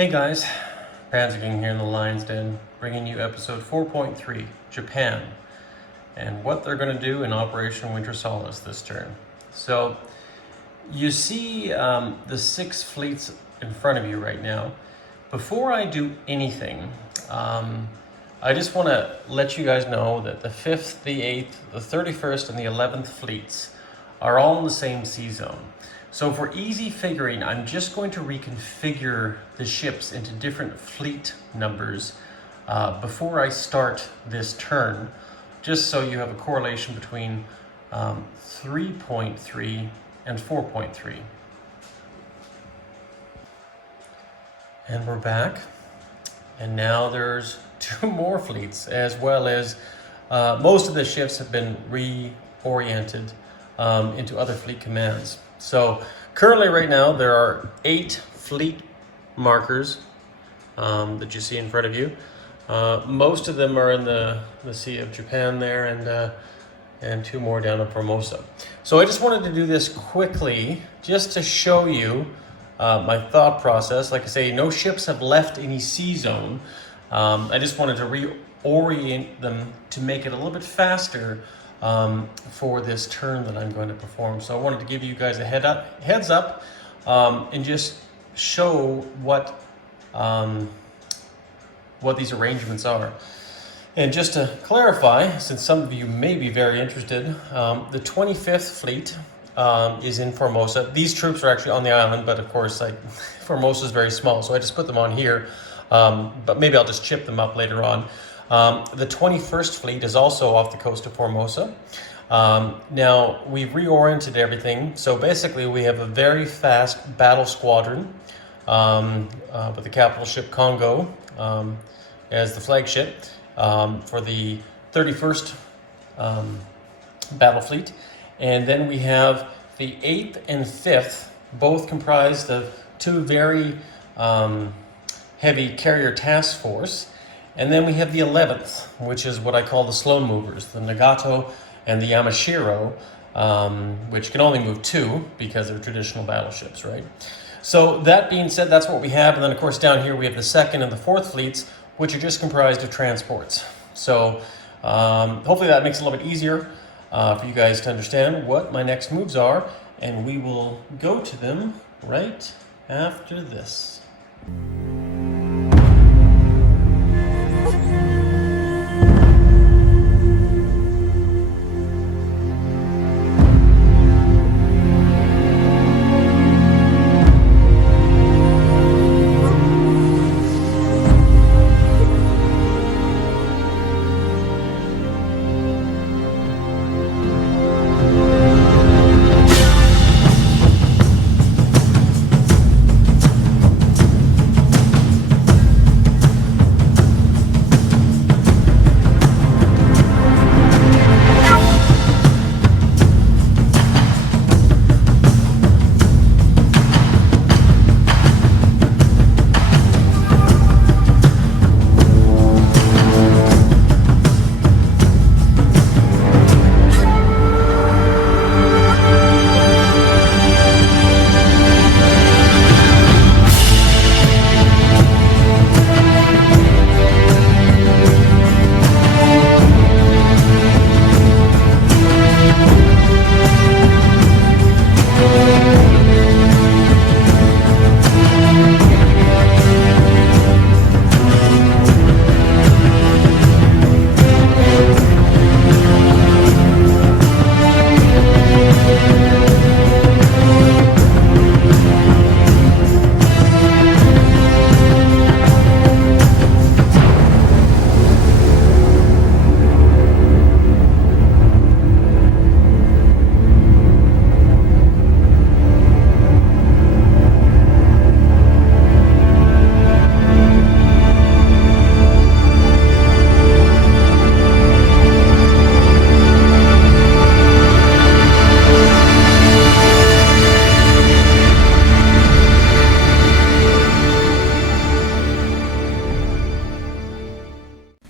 Hey guys, Panzerking here in the Lion's Den, bringing you episode 4.3, Japan, and what they're going to do in Operation Winter Solace this turn. So, you see the 6 fleets in front of you right now. Before I do anything, I just want to let you guys know that the 5th, the 8th, the 31st, and the 11th fleets are all in the same sea zone. So for easy figuring, I'm just going to reconfigure the ships into different fleet numbers before I start this turn, just so you have a correlation between 3.3 and 4.3. And we're back. And now there's 2 more fleets, as well as most of the ships have been reoriented into other fleet commands. So currently right now there are 8 fleet markers that you see in front of you. Most of them are in the Sea of Japan there, and 2 more down in Formosa. So I just wanted to do this quickly just to show you my thought process. Like I say, no ships have left any sea zone. I just wanted to reorient them to make it a little bit faster for this turn that I'm going to perform. So I wanted to give you guys a heads up and just show what these arrangements are. And just to clarify, since some of you may be very interested, the 25th Fleet is in Formosa. These troops are actually on the island, but of course, Formosa is very small, so I just put them on here. But maybe I'll just chip them up later on. The 21st Fleet is also off the coast of Formosa. Now, we've reoriented everything. So basically, we have a very fast battle squadron with the capital ship Congo as the flagship for the 31st Battle Fleet. And then we have the 8th and 5th, both comprised of 2 very heavy carrier task force. And then we have the 11th, which is what I call the slow movers, the Nagato and the Yamashiro, which can only move 2 because they're traditional battleships, right? So that being said, that's what we have. And then, of course, down here we have the 2nd and the 4th fleets, which are just comprised of transports. So hopefully that makes it a little bit easier for you guys to understand what my next moves are. And we will go to them right after this.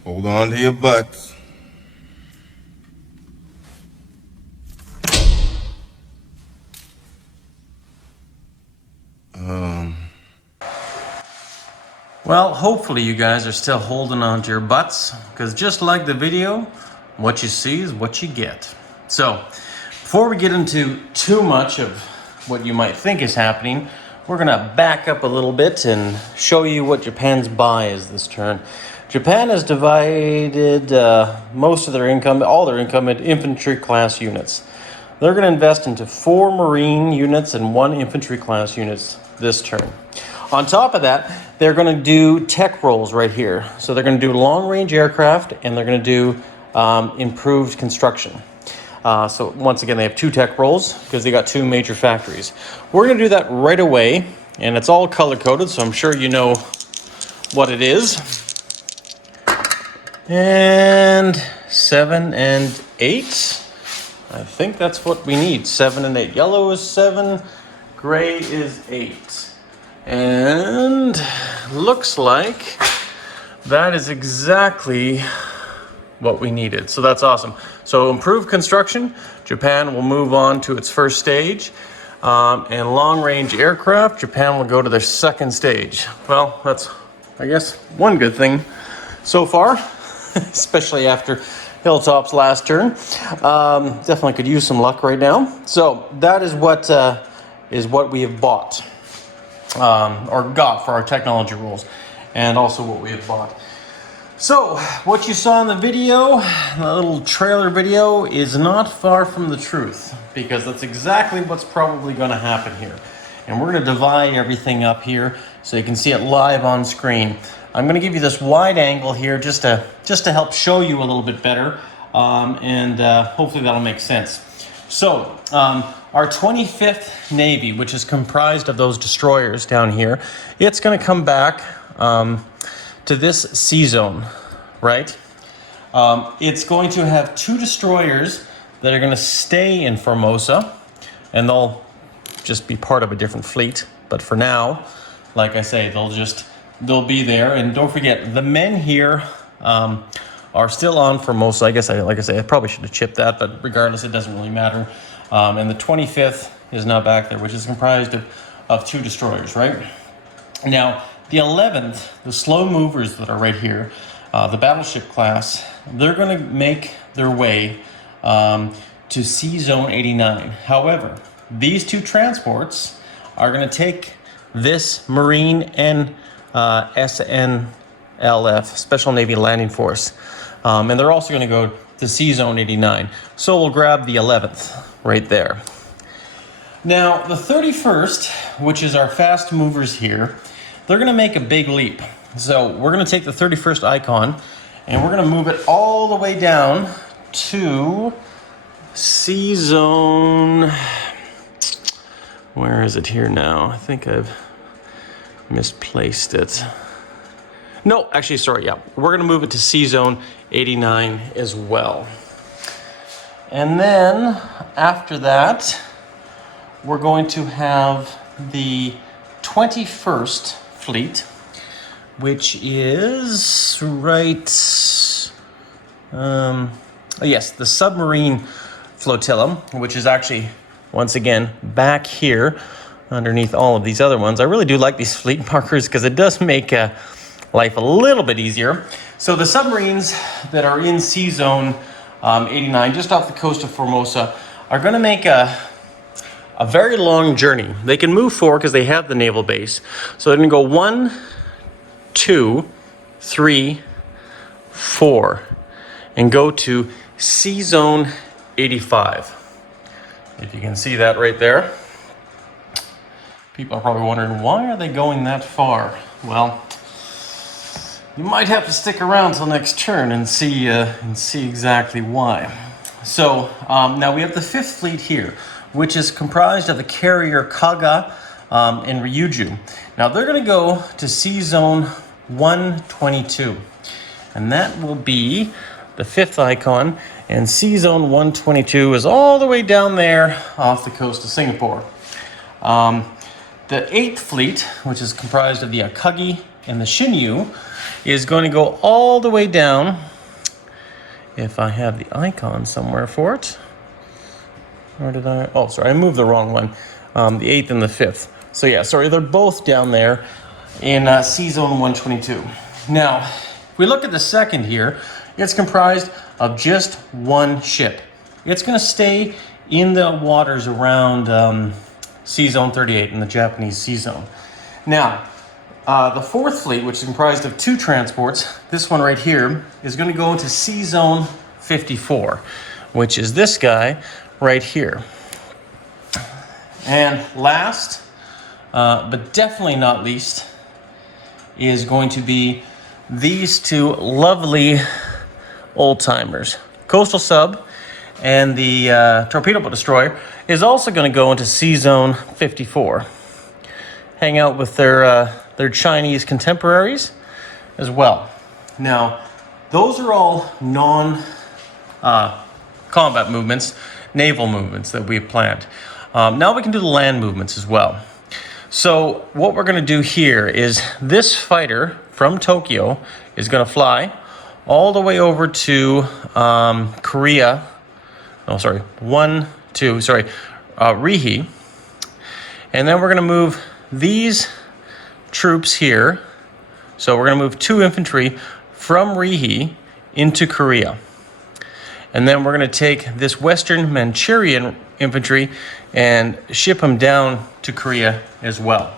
Hold on to your butts. Well, hopefully you guys are still holding on to your butts, because just like the video, what you see is what you get. So, before we get into too much of what you might think is happening, we're gonna back up a little bit and show you what Japan's buy is this turn. Japan has divided most of their income, all their income, into infantry class units. They're gonna invest into 4 Marine units and 1 infantry class units this turn. On top of that, they're going to do tech rolls right here. So they're going to do long-range aircraft, and they're going to do improved construction. So once again, they have 2 tech rolls because they got 2 major factories. We're going to do that right away, and it's all color-coded, so I'm sure you know what it is. And 7 and 8. I think that's what we need. 7 and 8. Yellow is 7, gray is 8. And looks like that is exactly what we needed. So that's awesome. So improved construction, Japan will move on to its first stage. And long-range aircraft, Japan will go to their second stage. Well, that's, I guess, one good thing so far, especially after Hilltop's last turn. Definitely could use some luck right now. So that is what we have bought. Or got for our technology rules, and also what we have bought. So, what you saw in the video, the little trailer video, is not far from the truth, because that's exactly what's probably going to happen here. And we're going to divide everything up here so you can see it live on screen. I'm going to give you this wide angle here just to help show you a little bit better, and hopefully that'll make sense. So, our 25th Navy, which is comprised of those destroyers down here, it's going to come back to this sea zone, right? It's going to have 2 destroyers that are going to stay in Formosa, and they'll just be part of a different fleet. But for now, like I say, they'll be there. And don't forget, the men here are still on Formosa. I guess, like I say, I probably should have chipped that, but regardless, it doesn't really matter. And the 25th is now back there, which is comprised of 2 destroyers, right? Now, the 11th, the slow movers that are right here, the battleship class, they're going to make their way to Sea Zone 89. However, these 2 transports are going to take this Marine and SNLF, Special Navy Landing Force. And they're also going to go to Sea Zone 89. So we'll grab the 11th right there. Now, the 31st, which is our fast movers here, they're going to make a big leap. So we're going to take the 31st icon, and we're going to move it all the way down to Sea Zone... Where is it here now? I think I've misplaced it. No, actually, sorry, yeah. We're going to move it to Sea Zone 89 as well. And then, after that, we're going to have the 21st Fleet, which is right... yes, the submarine flotilla, which is actually, once again, back here underneath all of these other ones. I really do like these fleet markers because it does make life a little bit easier. So the submarines that are in Sea Zone 89, just off the coast of Formosa, are going to make a very long journey. They can move forward because they have the naval base. So they're going to go 1, 2, 3, 4, and go to Sea Zone 85. If you can see that right there. People are probably wondering, why are they going that far? Well, you might have to stick around till next turn and see exactly why. So now we have the 5th Fleet here, which is comprised of the carrier Kaga and Ryuju. Now they're going to go to Sea Zone 122, and that will be the 5th icon. And Sea Zone 122 is all the way down there off the coast of Singapore. The 8th Fleet, which is comprised of the Akagi and the Shinyu, is going to go all the way down, if I have the icon somewhere for it. Or did I? Oh, sorry, I moved the wrong one. The 8th and the 5th. So yeah, sorry, they're both down there. in C-Zone 122. Now, if we look at the second here, it's comprised of just one ship. It's going to stay in the waters around C-Zone 38 in the Japanese C-Zone. Now, the fourth fleet, which is comprised of two transports, this one right here, is going to go into C-Zone 54, which is this guy right here. And last, but definitely not least, is going to be these two lovely old-timers. Coastal Sub and the Torpedo Boat Destroyer is also going to go into C-Zone 54. Hang out with their Chinese contemporaries as well. Now, those are all non-combat movements, naval movements that we've planned. Now we can do the land movements as well. So what we're going to do here is this fighter from Tokyo is going to fly all the way over to Korea. Oh, sorry, Rihi. And then we're going to move these troops here. So we're going to move 2 infantry from Rihi into Korea. And then we're going to take this Western Manchurian infantry and ship them down to Korea as well.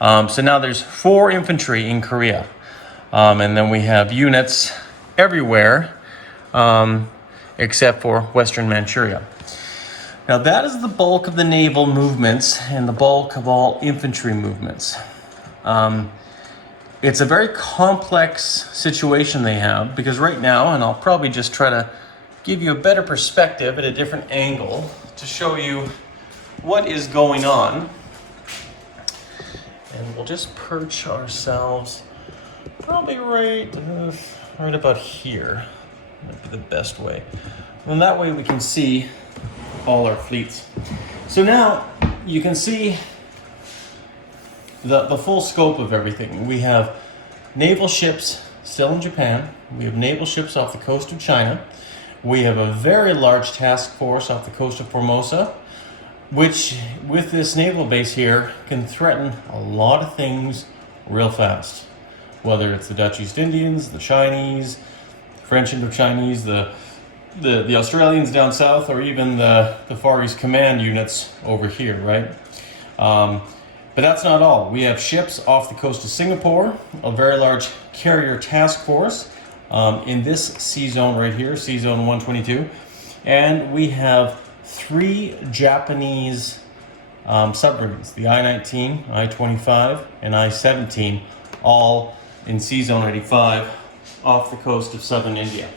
So now there's 4 infantry in Korea. And then we have units everywhere except for Western Manchuria. Now that is the bulk of the naval movements and the bulk of all infantry movements. It's a very complex situation they have, because right now, and I'll probably just try to give you a better perspective at a different angle to show you what is going on. And we'll just perch ourselves probably right about here. Might be the best way. And that way we can see all our fleets. So now you can see the full scope of everything. We have naval ships still in Japan. We have naval ships off the coast of China. We have a very large task force off the coast of Formosa, which with this naval base here can threaten a lot of things real fast. Whether it's the Dutch East Indians, the Chinese, French Indochinese, the Australians down south, or even the Far East Command units over here, right? But that's not all. We have ships off the coast of Singapore, a very large carrier task force in this C-Zone right here, C-Zone 122. And we have 3 Japanese submarines, the I-19, I-25, and I-17, all in C-Zone 85 off the coast of southern India.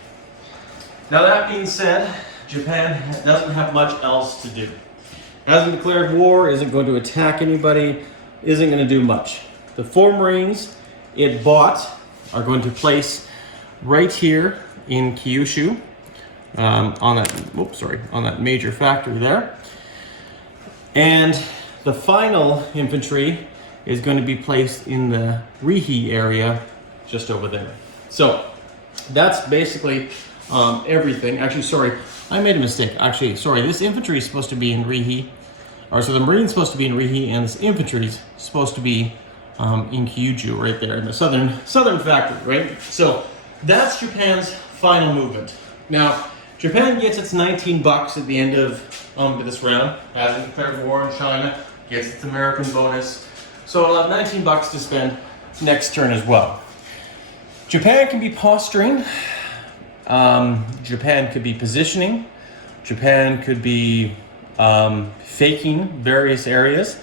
Now that being said, Japan doesn't have much else to do. Hasn't declared war, isn't going to attack anybody, isn't going to do much. The 4 Marines it bought are going to place right here in Kyushu, on that major factory there. And the final infantry is going to be placed in the Rihi area just over there. So that's basically everything. Actually, sorry, I made a mistake. Actually, sorry, this infantry is supposed to be in Rihi. So the Marine's supposed to be in Rihi, and this infantry is supposed to be in Kyushu, right there in the southern factory, right? So that's Japan's final movement. Now, Japan gets its $19 at the end of this round. Hasn't declared war on China. Gets its American bonus. So it'll have $19 to spend next turn as well. Japan can be posturing. Japan could be positioning. Japan could be faking various areas.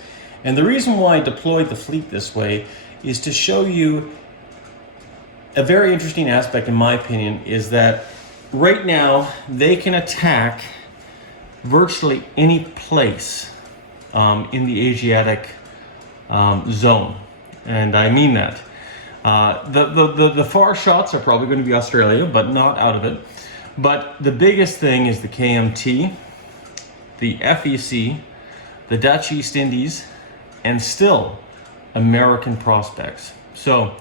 And the reason why I deployed the fleet this way is to show you a very interesting aspect, in my opinion, is that right now they can attack virtually any place in the Asiatic zone. And I mean that. The far shots are probably going to be Australia, but not out of it. But the biggest thing is the KMT, the FEC, the Dutch East Indies, and still American prospects. So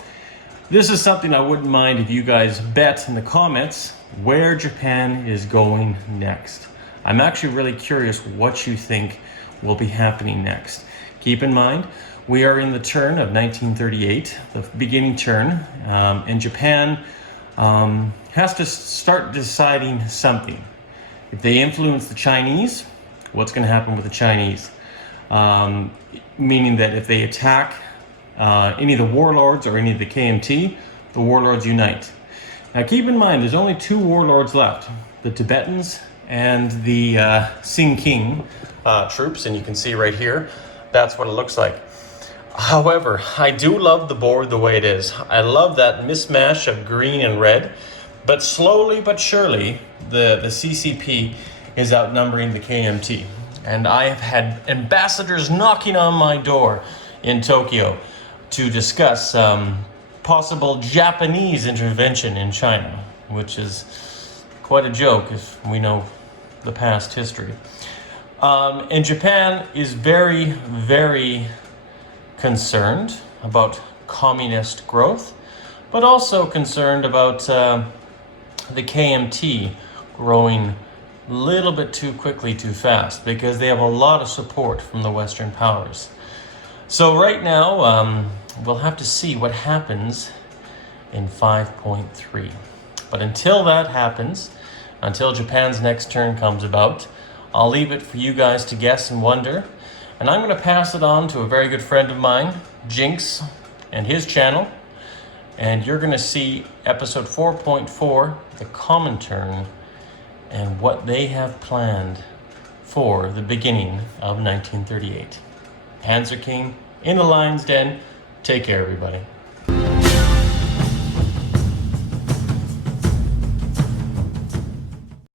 this is something I wouldn't mind if you guys bet in the comments where Japan is going next. I'm actually really curious what you think will be happening next. Keep in mind, We are in the turn of 1938, the beginning turn, and Japan has to start deciding something. If they influence the Chinese, what's going to happen with the Chinese? Meaning that if they attack any of the warlords or any of the KMT, the warlords unite. Now keep in mind, there's only two warlords left, the Tibetans and the Sinking troops, and you can see right here, that's what it looks like. However, I do love the board the way it is. I love that mismatch of green and red, but slowly but surely, the CCP is outnumbering the KMT. And I have had ambassadors knocking on my door in Tokyo to discuss possible Japanese intervention in China, which is quite a joke if we know the past history. And Japan is very, very concerned about communist growth, but also concerned about the KMT growing a little bit too quickly, too fast, because they have a lot of support from the Western powers. So right now, we'll have to see what happens in 5.3. But until that happens, until Japan's next turn comes about, I'll leave it for you guys to guess and wonder. And I'm going to pass it on to a very good friend of mine, Jinx, and his channel. And you're going to see episode 4.4, the common turn, and what they have planned for the beginning of 1938. Panzer King in the Lion's Den. Take care, everybody.